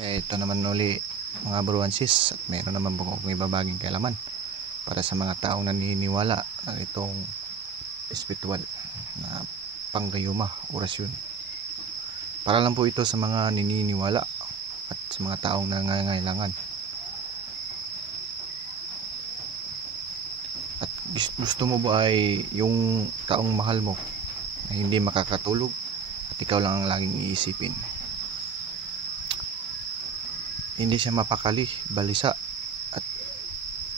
Ito naman uli mga bruwan sis, at meron naman po akong ibabaging kaalaman para sa mga taong naniniwala ng itong espiritual na panggayuma, orasyon. Para lang po ito sa mga naniniwala at sa mga taong nangangailangan. At gusto mo ba ay yung taong mahal mo na hindi makakatulog at ikaw lang ang laging iisipin? Hindi siya mapakali, balisa, at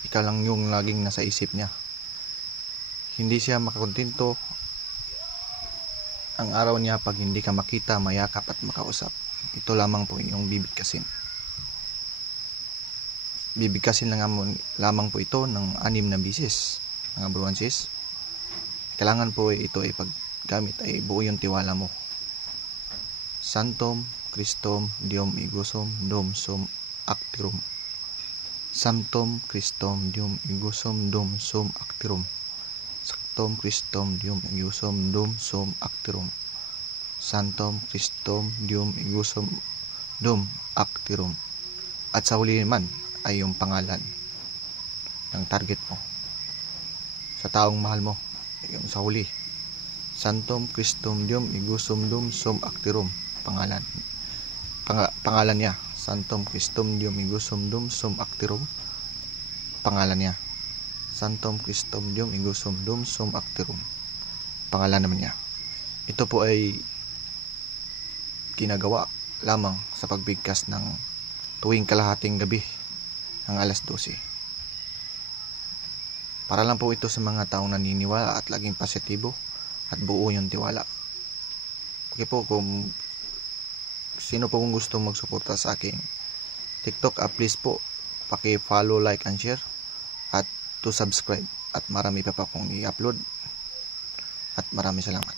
ikaw lang yung laging nasa isip niya. Hindi siya makakontento ang araw niya pag hindi ka makita, mayakap at makausap. Ito lamang po yung bibigkasin. Bibigkasin lamang po ito ng 6 na bisis, mga bruwan sis. Kailangan po ito ay paggamit ay buo yung tiwala mo. Santom Christom Diom Igusum Dom Sum Actirum. Santom Christom Diom Igusum Dom Sum Actirum. Santom Christom Diom Igusum Dom Sum Actirum. Santom Christom Diom Igusum Dom Actirum. At sa huli naman ay yung pangalan ng target mo, sa taong mahal mo, yung sa huli. Santom Christom Diom Igusum Dom Sum Actirum. Pangalan niya, Santom Christom Diom Igusum Dom Sum Actirum. Pangalan niya, Santom Christom Diom Igusum Dom Sum Actirum. Pangalan naman niya. Ito po ay ginagawa lamang sa pagbigkas ng tuwing kalahating gabi ng alas 12. Para lang po ito sa mga taong naniniwala at laging positibo at buo yung tiwala. Okay po, kung sino po kung gusto magsuporta sa aking TikTok, please po paki-follow, like and share at to subscribe, at marami pa akong i-upload, at maraming salamat.